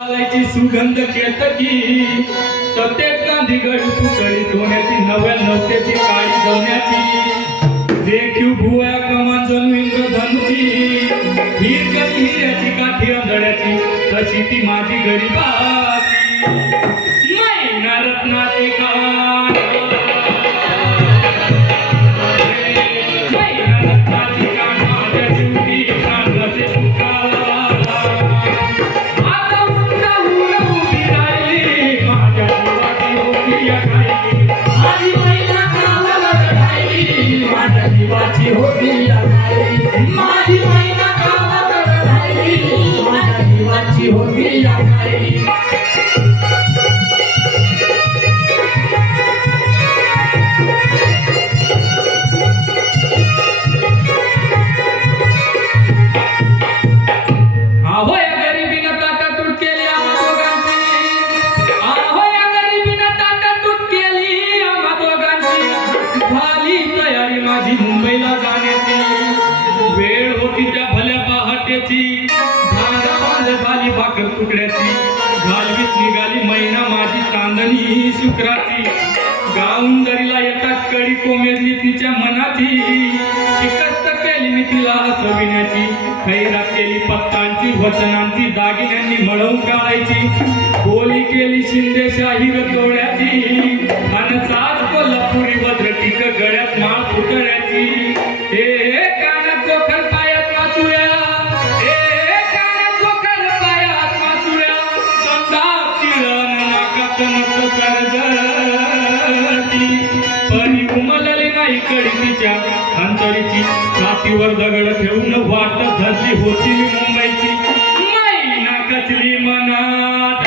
आलायची सुगंध केतकी सत्तेत गांधी गडी पुतळी सोन्याची नव्या नवत्याची काळी जवण्याची रेखीव भुवया कमान जणू इंद्रधनुची हीर कधी हिऱ्याची काठी अंधळ्याची तशी ती माझी गरीबाची मैना रत्नाची काठ मैना रत्नाची काठ माझ्या जीवती प्राण कसे सुखाला जीवाची होती या माझी मैना कामावर राहिली माझ्या जीवाची होती या मुंबईला जाण्याची वेळ होती त्या भल्या पहाटेची भांड झाली भाकर तुकड्याची घालवीत निघाली मैना माझी चांदणी शुक्राची गाऊन दरीला एकाच कडी कोमेजली तिच्या मनाची शिकस्त केली मी तिला हसविण्याची खैरात केली पत्तांची वचनांची दागिन्यांनी मळवून काढायची बोली केली शिंदेशाही रतोड्याची आणि साज कोल्हापुरी भद्रटीक गळ्यात माळ पुतळ्याची हे कानात गोखर पायात मासुळ्या हे कानात गोखर पायात मासुळ्या तोंडात तिळण नाकात नत सरजती परी उमलली नाही कडी तिच्या अंतरीची छातीवर दगड ठेवून वाट धरली होती मी मुंबईची मैना कचली मनात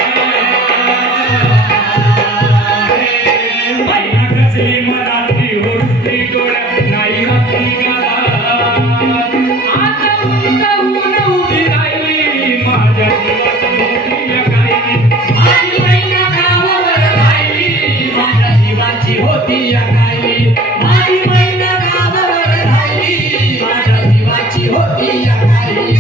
मैना कचली मनात ती होती डोळ्यात नाही हसली गालात आता उंचावून उभी राहिली माझ्या जीवाची होती या काही माझी मैना कामावर राहिली माझ्या जीवाची होती या काही माझी मैना कामावर राहिली माझ्या जीवाची होती या काही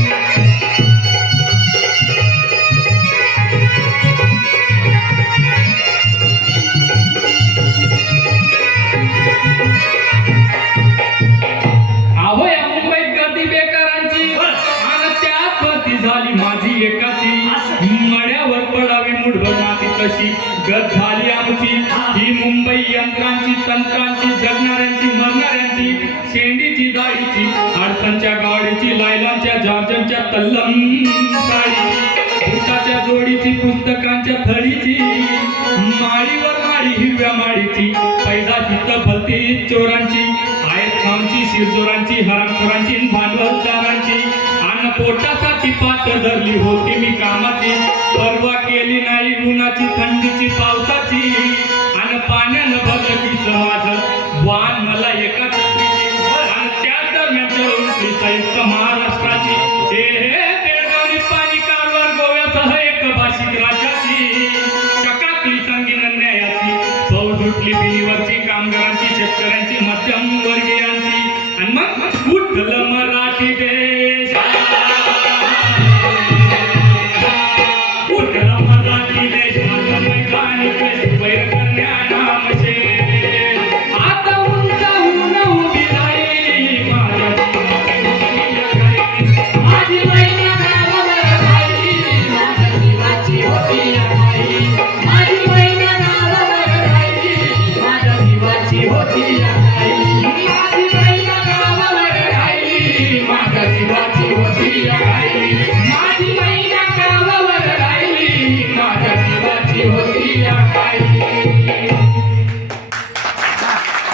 झाली माझी एकाची मड्यावर पडावी मुठभर माती तशी गत झाली आमची ही मुंबई यंत्रांची तंत्रांची जगणाऱ्यांची मरणाऱ्यांची शेंडीची दाढीची आडसांच्या गाडीची लायलांच्या जॉर्जनच्या तल्लम साडीची बुटाच्या जोडीची पुस्तकांच्या थडीची माळीवर माळी हिरव्या माळीची पैदाशी भलती चोरांची आहेत खामची शिरचोरांची हरामखोरांची भांडवलदारांची अन्न पोटासाठी पात धरली होती मी कामाची परवा केली नाही उन्हाची थंडीची पावसाची आणि पाण्यानं भरलं की समाज वान मला एका छत्रीची आणि त्या दरम्यान उठली संयुक्त महाराष्ट्राची हे बेळगावी पाणी कारवार गोव्यासह एक भाषिक राज्याची चकाकली संगीन न्यायाची फौज उठली बिलीवरची कामगारांची शेतकऱ्यांची मध्यम वर्गीयांची आणि मग उठलं